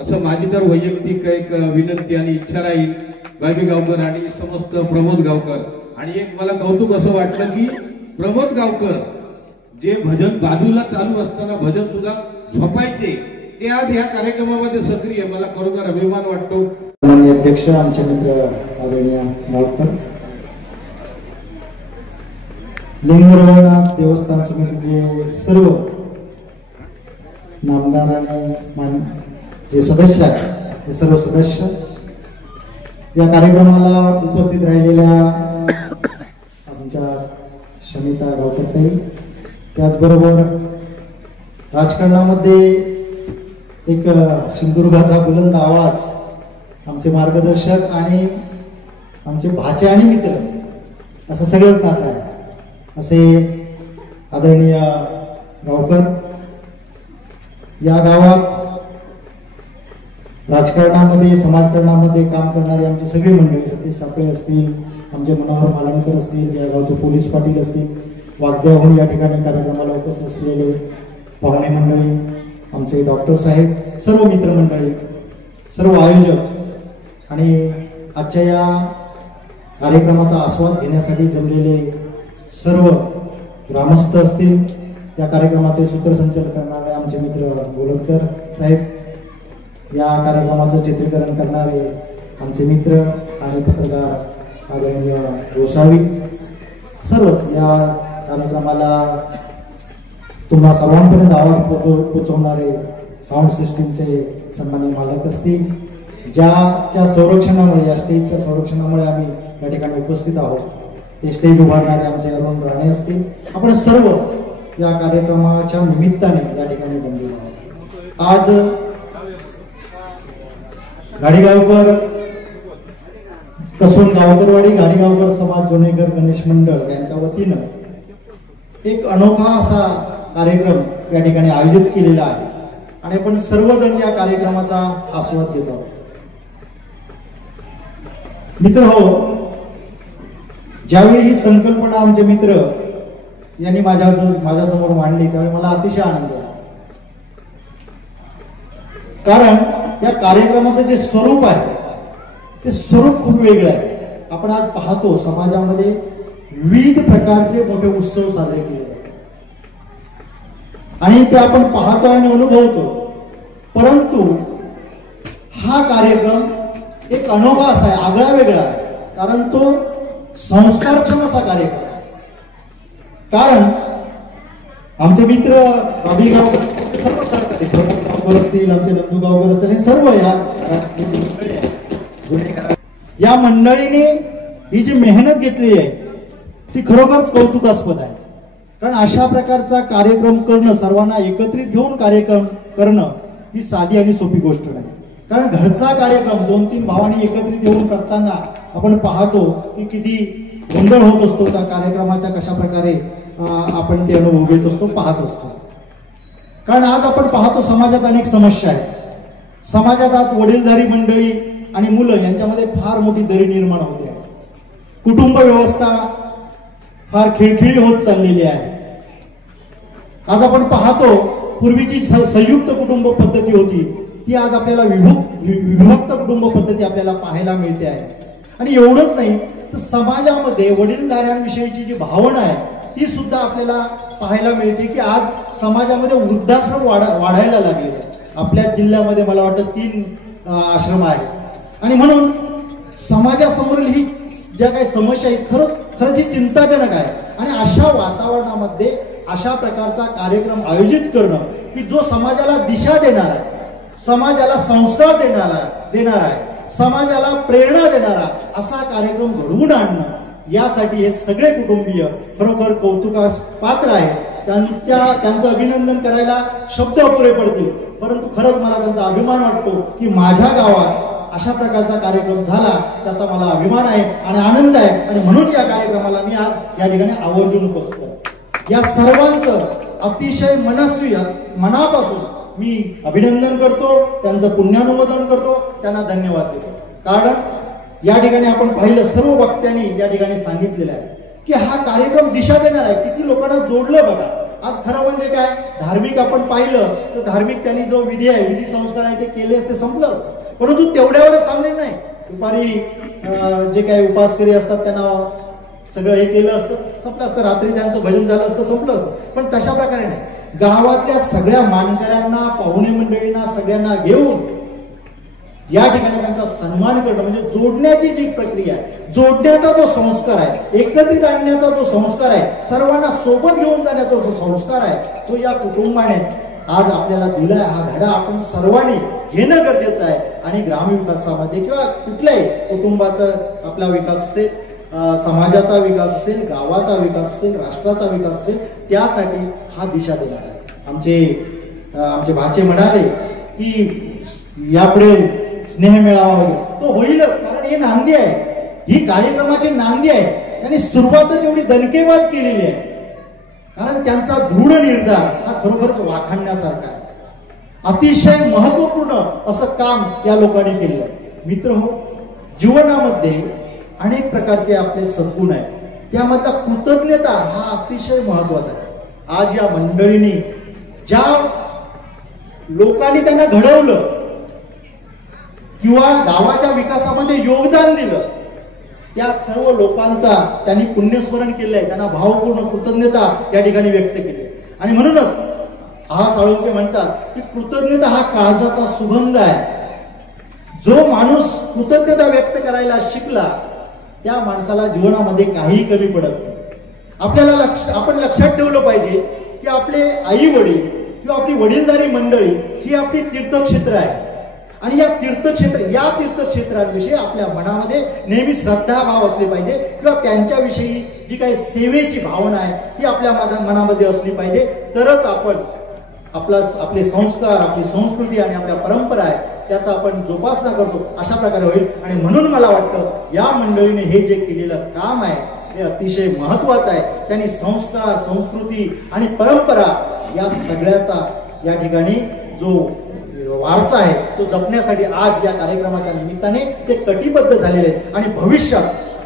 असं माझी तर वैयक्तिक एक विनंती आणि इच्छा राहील. बाबी गावकर आणि समस्त प्रमोद गावकर. आणि एक मला कौतुक असं वाटलं की प्रमोद गावकर जे भजन बाजूला चालू असताना भजन सुद्धा झोपायचे, ते आज या कार्यक्रमामध्ये सक्रिय, मला खरोखर अभिमान वाटतो. अध्यक्ष आमचे मित्र आदरणीय गावकर, लिंगरवनाथ देवस्थान समितीचे सर्व नामदार आणि जे सदस्य आहेत ते सर्व सदस्य, या कार्यक्रमाला उपस्थित राहिलेल्या आमच्या शमिता गावकरताई, त्याचबरोबर राजकारणामध्ये एक सिंधुदुर्गाचा बुलंद आवाज, आमचे मार्गदर्शक आणि आमचे भाचे आणि मित्र असं सगळंच नातं आहे असे आदरणीय गावकर. या गावात राजकारणामध्ये समाजकारणामध्ये काम करणारे आमची सगळी मंडळी, सतीश सापळे असतील, आमचे मनोहर मालणकर असतील, या गावचे पोलीस पाटील असतील, वागद्याहून या ठिकाणी कार्यक्रमाला उपस्थित असलेले पाहुणे मंडळी, आमचे डॉक्टर साहेब, सर्व मित्रमंडळी, सर्व आयोजक आणि आजच्या या कार्यक्रमाचा आस्वाद घेण्यासाठी जमलेले सर्व ग्रामस्थ असतील, या कार्यक्रमाचे सूत्रसंचालन करणारे आमचे मित्र गोलकर साहेब, या कार्यक्रमाचं चित्रीकरण करणारे आमचे मित्र आणि पत्रकार आदरणीय गोसावी, सर्वच या कार्यक्रमाला तुम्हा सर्वांपर्यंत आवाज पोहोचवणारे साऊंड सिस्टीमचे सन्माननीय मालक असतील, ज्याच्या संरक्षणामुळे, या स्टेजच्या संरक्षणामुळे आम्ही या ठिकाणी उपस्थित आहोत, ते स्टेज उभारणारे आमचे अरुण राणे असतील, आपण सर्व या कार्यक्रमाच्या निमित्ताने या ठिकाणी जमलेलो आहोत. आज गाडीगावकर कसोन गावकरवाडी गाडीगावकर समाज जोनेकर गणेश मंडळ यांच्या वतीनं एक अनोखा असा कार्यक्रम या ठिकाणी आयोजित केलेला आहे आणि आपण सर्वजण या कार्यक्रमाचा आस्वाद घेत आहोत. मित्र हो, ज्यावेळी ही संकल्पना आमचे मित्र यांनी माझ्यासमोर मांडली त्यावेळी मला अतिशय आनंद झाला, कारण या कार्यक्रमाचं जे स्वरूप आहे ते स्वरूप खूप वेगळं आहे. आपण आज पाहतो समाजामध्ये विविध प्रकारचे मोठे उत्सव साजरे केले जातात आणि ते आपण पाहतो आणि अनुभवतो, परंतु हा कार्यक्रम एक अनोखा असा आहे, आगळा वेगळा आहे, कारण तो संस्कारक्षम असा कार्यक्रम आहे. कारण आमचे मित्र बाबी गावकर सर्व सहकारी, प्रमोद गावकर असतील, आमचे नंदू गावकर असतील, हे सर्व या या मंडळीने ही जी मेहनत घेतली आहे ती खरोखरच कौतुकास्पद आहे. कारण अशा प्रकारचा कार्यक्रम करणं, सर्वांना एकत्रित घेऊन कार्यक्रम करणं ही साधी आणि सोपी गोष्ट नाही. कारण घरचा कार्यक्रम 2-3 भावांनी एकत्रित येऊन करताना आपण पाहतो की किती गोंधळ होत असतो. त्या कार्यक्रमाच्या कशा प्रकारे आपण ते अनुभव घेत असतो, पाहत असतो. कारण आज आपण पाहतो समाजात अनेक समस्या आहेत. समाजात आज वडीलधारी मंडळी आणि मुलं यांच्यामध्ये फार मोठी दरी निर्माण होते आहे. कुटुंब व्यवस्था फार खिळखिळी होत चाललेली आहे. आज आपण पाहतो पूर्वीची संयुक्त कुटुंब पद्धती होती ती आज आपल्याला विभक्त कुटुंब पद्धती आपल्याला पाहायला मिळते आहे. आणि एवढंच नाही तर समाजामध्ये वडीलधाऱ्यांविषयीची जी भावना आहे ती सुद्धा आपल्याला पाहायला मिळते की आज समाजामध्ये वृद्धाश्रम वाढायला लागले. आपल्या जिल्ह्यामध्ये मला वाटतं 3 आश्रम आहेत. आणि म्हणून समाजासमोरील ही ज्या काही समस्या आहेत खरंच ही चिंताजनक आहे. आणि अशा वातावरणामध्ये अशा प्रकारचा कार्यक्रम आयोजित करणं की जो समाजाला दिशा देणार आहे, समाजाला संस्कार देणार आहे, समाजाला प्रेरणा देणारा असा कार्यक्रम घडवून आणणं यासाठी हे सगळे कुटुंबीय खरोखर कौतुकास पात्र आहे. त्यांचं अभिनंदन करायला शब्द अपुरे पडतील. परंतु खरंच मला त्यांचा अभिमान वाटतो की माझ्या गावात अशा प्रकारचा कार्यक्रम झाला त्याचा मला अभिमान आहे आणि आनंद आहे. आणि म्हणून या कार्यक्रमाला मी आज या ठिकाणी आवर्जून उपस्थित आहे. या सर्वांचं अतिशय मनस्वी मनापासून मी अभिनंदन करतो, त्यांचं पुण्यानुमोदन करतो, त्यांना धन्यवाद देतो. कारण या ठिकाणी आपण पाहिलं सर्व वक्त्यांनी या ठिकाणी सांगितलेलं आहे की हा कार्यक्रम दिशा देणार आहे. किती लोकांना जोडलं बघा. आज खरं म्हणजे काय, धार्मिक आपण पाहिलं तर धार्मिक त्यांनी जो विधी संस्कार आहे ते केले असते, संपलं असतं. परंतु तेवढ्यावरच थांबले नाही. दुपारी जे काही उपासकरी असतात त्यांना सगळं हे केलं असतं, संपलं असतं. रात्री त्यांचं भजन झालं असतं, संपलं असतं. पण तशा प्रकारे नाही. गावातल्या सगळ्या मानकऱ्यांना, पाहुणे मंडळींना सगळ्यांना घेऊन या ठिकाणी त्यांचा सन्मान करणं म्हणजे जोडण्याची जी प्रक्रिया आहे, जोडण्याचा जो संस्कार आहे, एकत्रित आणण्याचा जो संस्कार आहे, सर्वांना सोबत घेऊन जाण्याचा जो संस्कार आहे तो या कुटुंबाने आज आपल्याला दिलाय. हा धडा आपण सर्वांनी घेणं गरजेचं आहे. आणि ग्रामविकासामध्ये किंवा कुठल्याही कुटुंबाचा आपला विकास असेल, समाजाचा विकास असेल, गावाचा विकास असेल, राष्ट्राचा विकास असेल, त्यासाठी हा दिशा देणार आहे. आमचे भाचे म्हणाले की यापुढे स्नेह मेळावा वगैरे तो होईलच. कारण हे नांदी आहे, ही कार्यक्रमाची नांदी आहे. त्यांनी सुरुवातच एवढी दणकेबाज केलेली आहे. कारण त्यांचा दृढ निर्धार हा खरोखरच वाखाणण्यासारखा आहे. अतिशय महत्वपूर्ण असं काम या लोकांनी केलेलं आहे. मित्र हो, जीवनामध्ये अनेक प्रकारचे आपले सद्गुण आहेत. त्यामधला कृतज्ञता हा अतिशय महत्वाचा आहे. आज या मंडळींनी ज्या लोकांनी त्यांना घडवलं किंवा गावाच्या विकासामध्ये योगदान दिलं त्या सर्व लोकांचा त्यांनी पुण्यस्मरण केलंय. त्यांना भावपूर्ण कृतज्ञता या ठिकाणी व्यक्त केली. आणि म्हणूनच साळुंखे म्हणतात की कृतज्ञता हा काळजाचा सुगंध आहे. जो माणूस कृतज्ञता व्यक्त करायला शिकला त्या माणसाला जीवनामध्ये काही कमी पडत नाही. आपण लक्षात ठेवलं पाहिजे की आपले आई वडील किंवा आपली वडीलधारी मंडळी ही आपली तीर्थक्षेत्र आहे. आणि या तीर्थक्षेत्रांविषयी आपल्या मनामध्ये नेहमी श्रद्धाभाव असले पाहिजे किंवा त्यांच्याविषयी जी काही सेवेची भावना आहे ती आपल्या मनामध्ये असली पाहिजे. तरच आपण आपले संस्कार, आपली संस्कृती आणि आपल्या परंपरा आहे त्याचा आपण जोपासना करतो, अशा प्रकारे होईल. आणि म्हणून मला वाटतं या मंडळीने हे जे केलेलं काम आहे हे अतिशय महत्वाचं आहे. त्यांनी संस्कार, संस्कृती आणि परंपरा या सगळ्याचा या ठिकाणी जो वारसा आहे तो जपण्यासाठी आज या कार्यक्रमाच्या निमित्ताने ते कटिबद्ध झालेले आहेत. आणि भविष्यात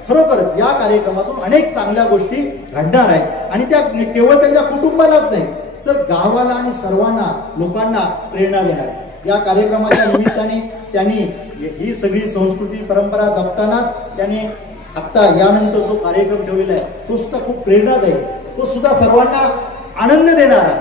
खरोखर या कार्यक्रमातून अनेक चांगल्या गोष्टी घडणार आहेत. आणि त्या केवळ त्यांच्या कुटुंबालाच नाही तर गावाला आणि सर्वांना लोकांना प्रेरणा देणार. या कार्यक्रमाच्या निमित्ताने त्यांनी ही सगळी संस्कृती परंपरा जपतानाच त्यांनी आता यानंतर जो कार्यक्रम ठेवलेला आहे तो सुद्धा खूप प्रेरणादायी, तो सुद्धा सर्वांना आनंद देणारा.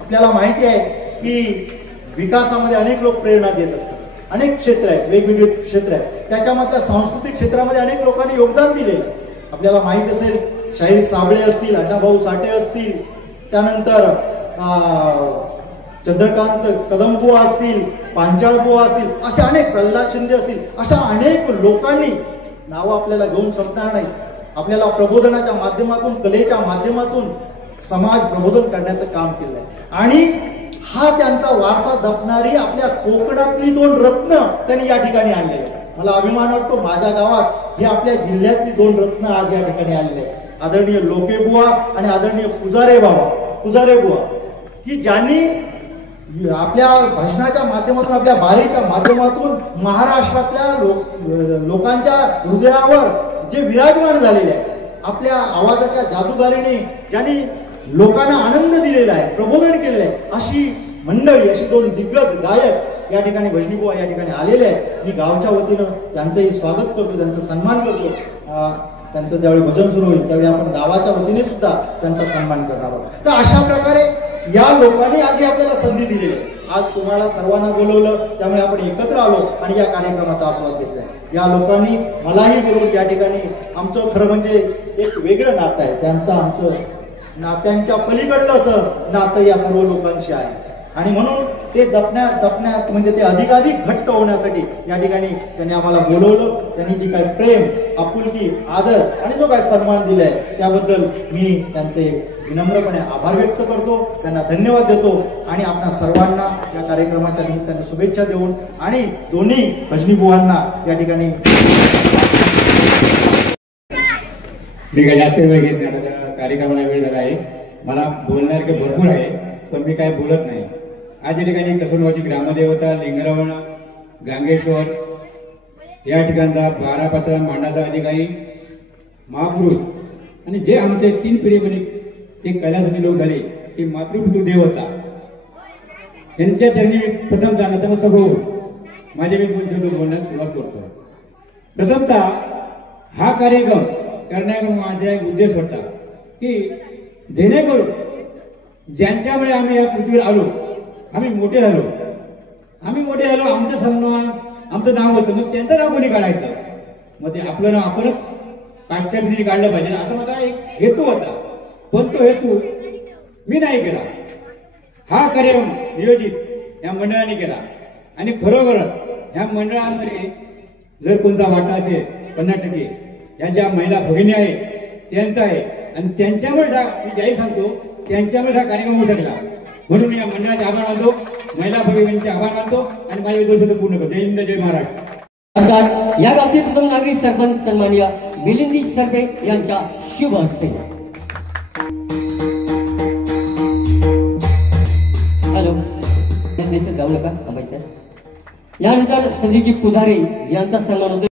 आपल्याला माहिती आहे की विकासामध्ये अनेक लोक प्रेरणा देत असतात. अनेक क्षेत्र आहेत, वेगवेगळे क्षेत्र आहेत. त्याच्यामध्ये सांस्कृतिक क्षेत्रामध्ये अनेक लोकांनी योगदान दिलेलं आहे. आपल्याला माहित असेल शाहीर साबळे असतील, अण्णाभाऊ साठे असतील, त्यानंतर चंद्रकांत कदमबुवा असतील, पांचाळबुवा असतील, अशा अनेक, प्रल्हाद शिंदे असतील, अशा अनेक लोकांनी नावं आपल्याला घेऊन संपणार नाही. आपल्याला प्रबोधनाच्या माध्यमातून, कलेच्या माध्यमातून समाज प्रबोधन करण्याचं काम केलंय. आणि हा त्यांचा वारसा जपणारी आपल्या कोकणातली 2 रत्न त्यांनी या ठिकाणी आणले. मला अभिमान वाटतो माझ्या गावात हे आपल्या जिल्ह्यातली 2 रत्न आज या ठिकाणी आलेले आहे. आदरणीय लोकेबुवा आणि आदरणीय पुजारे बुवा, की ज्यांनी आपल्या भाषणाच्या माध्यमातून, आपल्या बारीच्या माध्यमातून महाराष्ट्रातल्या लोकांच्या हृदयावर जे विराजमान झालेले आहे, आपल्या आवाजाच्या जादूगारीने ज्यांनी लोकांना आनंद दिलेला आहे, प्रबोधन केलेलं आहे, अशी मंडळी, अशी 2 दिग्गज गायक या ठिकाणी भजनीबुवा या ठिकाणी आलेले आहेत. मी गावच्या वतीनं त्यांचंही स्वागत करतो, त्यांचा सन्मान करतो. त्यांचं ज्यावेळी भजन सुरू होईल त्यावेळी आपण गावाच्या वतीने सुद्धा त्यांचा सन्मान करणार आहोत. तर अशा प्रकारे या लोकांनी आज आपल्याला संधी दिलेली आहे. आज तुम्हाला सर्वांना बोलवलं, त्यामुळे आपण एकत्र आलो आणि या कार्यक्रमाचा आस्वाद घेतलाय. या लोकांनी मलाही बोलवून या ठिकाणी आमचं खरं म्हणजे एक वेगळं नातं आहे. त्यांचं आमचं नात्यांच्या पलीकडलं असं नातं या सर्व लोकांशी आहे. आणि म्हणून ते जपण्यात म्हणजे ते अधिकाधिक घट्ट होण्यासाठी या ठिकाणी त्यांनी आम्हाला बोलवलं. त्यांनी जी काही प्रेम, आपुलकी, आदर आणि जो काही सन्मान दिलाय त्याबद्दल मी त्यांचे विनम्रपणे आभार व्यक्त करतो, त्यांना धन्यवाद देतो. आणि आपल्या सर्वांना या कार्यक्रमाच्या निमित्ताने शुभेच्छा देऊन आणि दोन्ही भजनीबुवांना या ठिकाणी मी काय जास्त वेळ घेत नाही, कार्यक्रमाला वेळ झाला आहे. मला बोलण्यासारखे भरपूर आहे, पण मी काय बोलत नाही. आज या ठिकाणी कसोरगावची ग्रामदेवता लिंगरावण गांगेश्वर या ठिकाणचा 12 मांडाचा अधिकारी महापुरुष आणि जे आमचे 3 पिढीमध्ये जे कैलासाचे लोक झाले ते मातृपितृ देवता यांच्या त्यांनी प्रथमतः नतमस्तक होऊन माझे मी 2 शब्द बोलण्यास सुरुवात करतो. प्रथमतः हा कार्यक्रम करण्याचा माझा एक उद्देश होता की जेणेकरून ज्यांच्यामुळे आम्ही या पृथ्वीवर आलो, आम्ही मोठे झालो, आमचं सन्मान, आमचं नाव होतं, मग त्यांचं नाव कोणी काढायचं? मग ते आपलं नाव आपणच पाठच्या पिढीने काढलं पाहिजे असं माझा एक हेतू होता. पण तो हेतू मी नाही केला. हा कार्यक्रम नियोजित या मंडळाने केला. आणि खरोखरच ह्या मंडळामध्ये जर कोणता वाटा असेल 50% या ज्या महिला भगिनी आहेत त्यांचा आहे. आणि त्यांच्यामुळे मी जाहीर सांगतो, त्यांच्यामुळे हा कार्यक्रम होऊ शकला. म्हणून या मंडळाचे आभार मानतो, महिला भगिनींचे आभार मानतो आणि माझे 2 शब्द पूर्ण करतो. जय हिंद, जय महाराष्ट्र. या गावचे प्रथम नागरिक सरपंच सन्माननीय मिलिंद सरपे यांच्या शुभ हस्ते. हॅलो, गाव नका थांबायचं. यानंतर संदीपजी पुजारे यांचा सन्मान होतो.